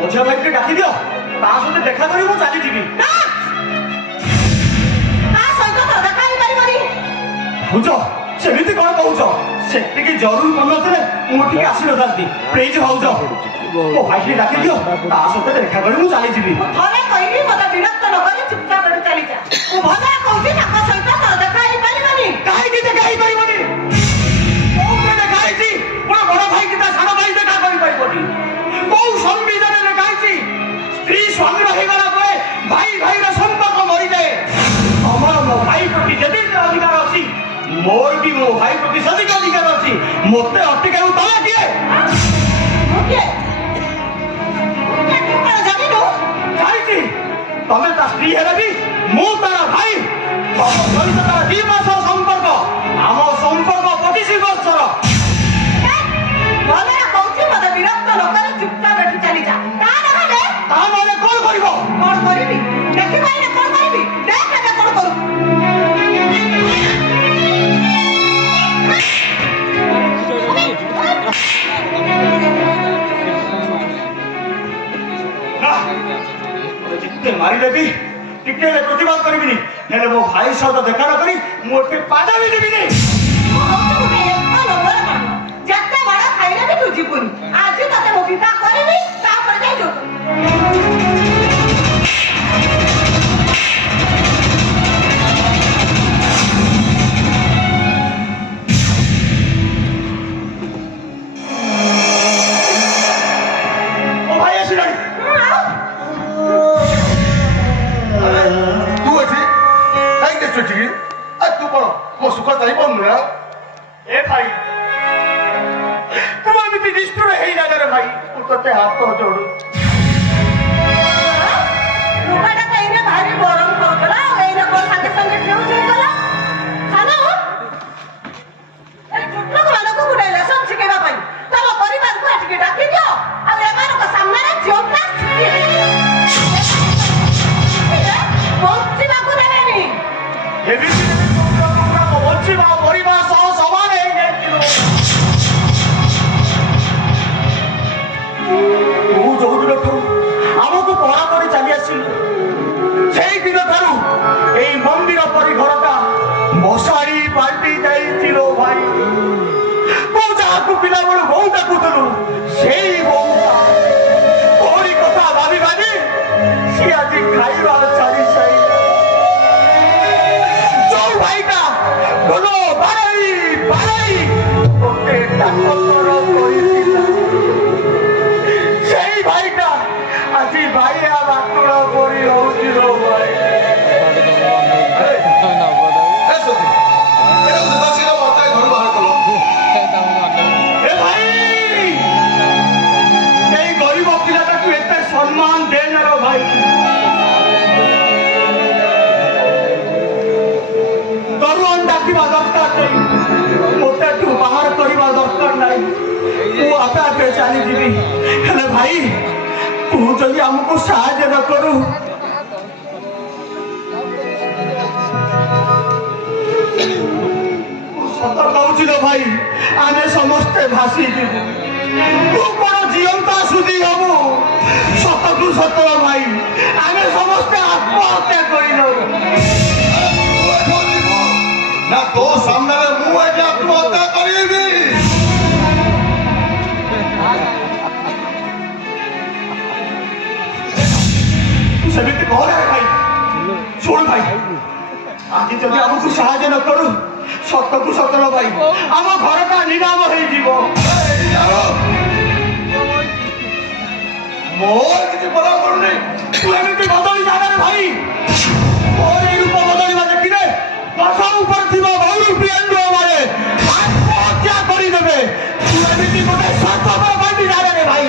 मझिया भाई के डाकी दियो ता सहित देखा करी मु चली जीवी ता सहित तो देखा ही परिबनी बुझो सेमिति कोन कहउछो सेटिकी जरूर बननथले मु टिके आसी नथांती प्लीज भाउजो मो भाई के डाकी दियो ता सहित देखा करी मु चली जीवी थरे कहिली मते विरक्त न करी चुपचाप बैठ चली जा ओ भला कहउछि ताका सहित तो देखा ही परिबनी काहे की देखा ही परिबनी ओ के देखा ही छी बड़ा बड़ा भाई की ता सानो भाई देखा करी परिबनी को संविधान लेखा छी स्त्री स्वामी रही गला परे भाई भाई रा संपर्क मरि जाए हमर मो भाई प्रति जति अधिकार अछि मोर भी मो भाई प्रति सदिक अधिकार अछि मोते अटकाउ तला किए ओके ओके जानि नो जानि तमे ता स्त्री हेला भी मो तारा भाई तमे तारा 2 मास संपर्क आम संपर्क 25 वर्षर भले कहउछि मते विरक्त न करे चुपचाप बैठ चली जा ता नहले ता नहले कोन करिवो कोन करिबी देखि भाई ने कोन करिबी देख ने कोन करू जितने मारी देवी टिके ले प्रतिवाद करबिनी हेले मो भाई सहित देखा न करी मोटे पादा भी देबिनी जत्ते बड़ा खाइले भी तू जीवनी आज तते मो पिता करिनी ता पर जाई जो तोते हाथ तो जोड़ू मुकाटा कइने भारी गरम होतला एइना कोन साथे संगे ठेउ छै गला खाना हो ए छोटलो वाला को गुडाइला सब सिकेबा पई तब परिवार को आटिके डाकी दियो आ एमानो को सामने रे जोपना पहुंचीबा को देबेनी एबी पहुंचीबा परिवार सह समान हे गेतिलो तू जो दिन आमको पढ़ा कर चली आसिलु से दिन ठारू ए मंदिर परी घरटा मशाड़ी पाल्टी जाइथिलो भाई तू जाकू पिला बड़ बहु डाकुथलु सेई बहुता तोरी कथा भाबी भाबी सी आज खाइबा छाड़ी सही जो भाईटा बोलो बाराई बाराई ओके डाको करो कोई भाईटा আজি ভাই আর বাটুড়া করি হউছি রো ভাই না বড় এসো এটা উদাসীন মাথায় ঘর বাহার করো এ ভাই এই গরিব পিলাটাকে এত সম্মান দেন না রো ভাই দরওয়ান ডাকিবা দরকার নাই ওতে একটু বাহার করিবা দরকার নাই तू आता पे चली जीवी हेले भाई तू जदि हमको साहाय्य न करू सत कहूँ भाई आमे समस्ते भासी जीवु तू कौन जीवंता सुधी हबु सतकु सत भाई आमे समस्ते आत्महत्या कर ना तो सामने मुझे आत्महत्या करी सेमिति कह रहे भाई सुन भाई आज जब हमको साहाय्य न करू सतकु सतर भाई आम घर का निनाम हो मोर किसी बड़ा पड़े तू एमती बदली जाना भाई मोर ये रूप बदलवा देखिले कथा ऊपर थिबा बहु प्रियंदो मारे आत्महत्या करी देबे तू एमती गोटे सत बदली जाना रे भाई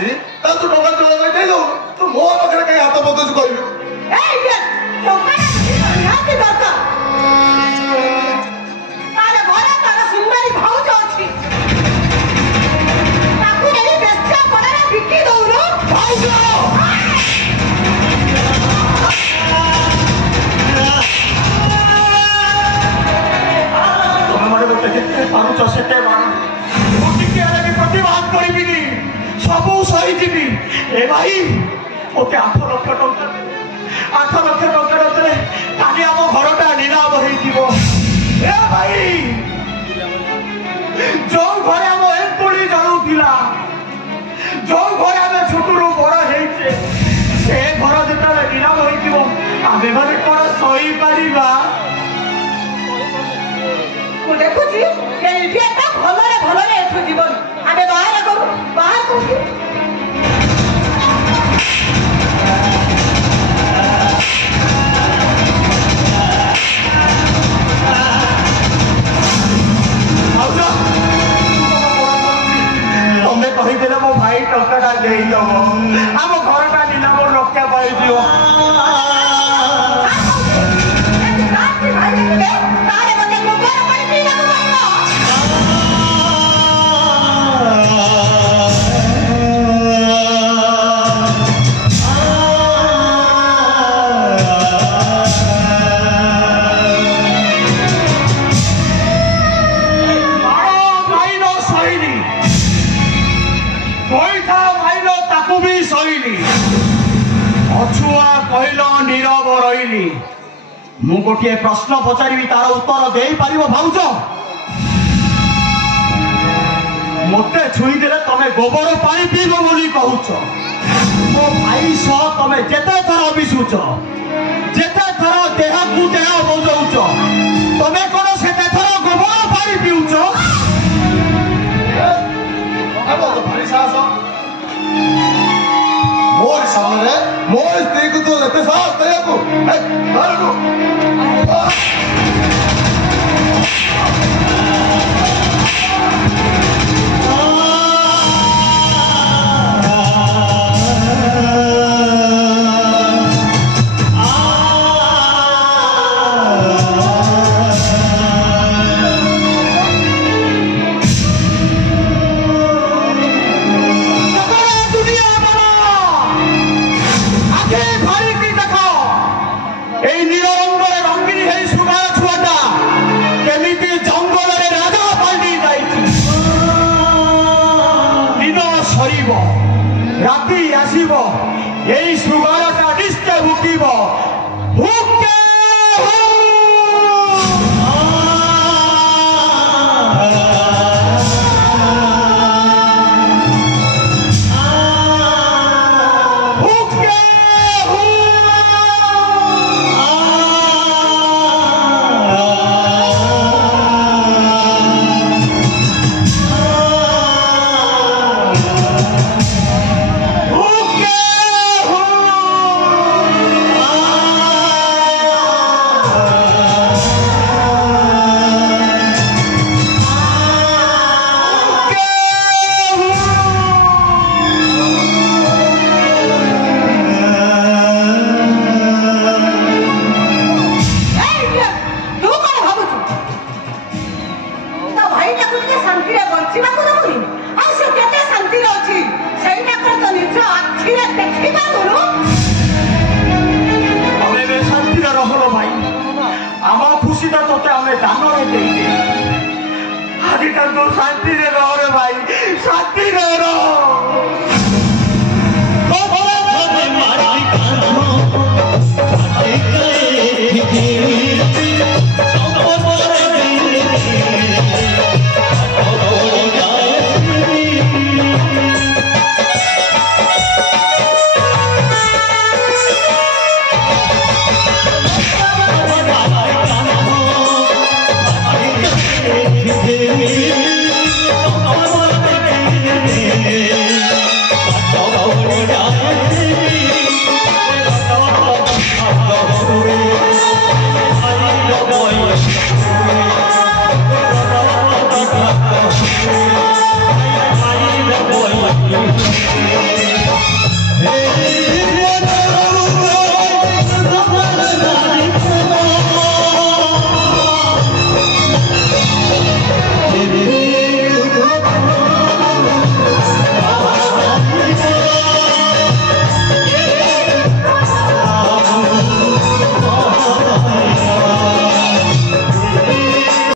ଅଛି ତାହେଲେ ତୁ ଟଙ୍କା ଚୋରା ଦେଇଦେଉ ତୁ ମୋ ପାଖରେ କାହିଁ ହାତ ପକଉଛୁ କହିଲୁ এই যে টঙ্কাটা নিহাতি দরকার তাহলে ঘরে তার সুন্দরী ভাউজ ଅଛି তাକୁ ନେଇ ବେଶ୍ୟା ପଡ଼ାରେ ବିକି ଦଉନୁ ଭାଉଜ ତମେ ମାନେ ମୋତେ ଯେତେ ପାରୁଛ ସେତେ ମାର ମୁଁ ଟିକେ ହେଲେ ବି ପ୍ରତିବାଦ କରିବିନି ସବୁ ସହିଯିବି ଏ ଭାଇ ମୋତେ 8 ଲକ୍ଷ ଟଙ୍କା 8 ଲକ୍ଷ ଟଙ୍କା ଦେଲେ କାଲି ଆମ ଘରଟା ନିଲାମ ହେଇଯିବ ଏ ଭାଇ ଯୋଉ ଘରେ ଆମ ଏନ୍ତୁଳି ଜଳୁଥିଲା ଯୋଉ ଘରେ ଆମେ ଛୋଟରୁ ବଡ ହେଇଛେ ସେ ଘର ଯେତେବେଳେ ନିଲାମ ହେଇଯିବ ଆମେ ମାନେ କଣ ସହିପାରିବା ମୁଁ ଦେଖୁଛି ଏଇଠି ଏଟା ଭଲରେ ଭଲରେ ଏଠୁ ଯିବନି ଆମେ ବାହାର କରୁ ବାହାର କରୁଛୁ ତମେ କହିଦେଲେ ମୋ ଭାଇ ଟଙ୍କାଟା ଦେଇଦବ ଆମ ଘରଟା ନିଲାମ ରକ୍ଷା ପାଇଯିବ ମୁଁ ଗୋଟିଏ ପ୍ରଶ୍ନ ପଚାରିବି ତାର ଉତ୍ତର ଦେଇପାରିବ ଭାଉଜ ମୋତେ ଛୁଇଁଦେଲେ ତମେ ଗୋବର ପାଣି ପିଇବ ବୋଲି କହୁଛ ମୋ ଭାଇ ସହ ତମେ ଯେତେ ଥର ମିଶୁଛ ଯେତେ ଥର ଦେହକୁ ଦେହ ବଜଉଛ ତମେ କଣ ସେତେ ଥର ଗୋବର ପାଣି ପିଉଛ ଭାରି ସାହସ ମୋର ସାମନାରେ ମୋ ସ୍ତ୍ରୀକୁ ତୁ ଏତେ ସାହସ ଦେବାକୁ রাতি আসিব এই সুগারটা নিশ্চয় ভুকিব ভুকে শান্তিরে রহ রে ভাই শান্তিরে রহ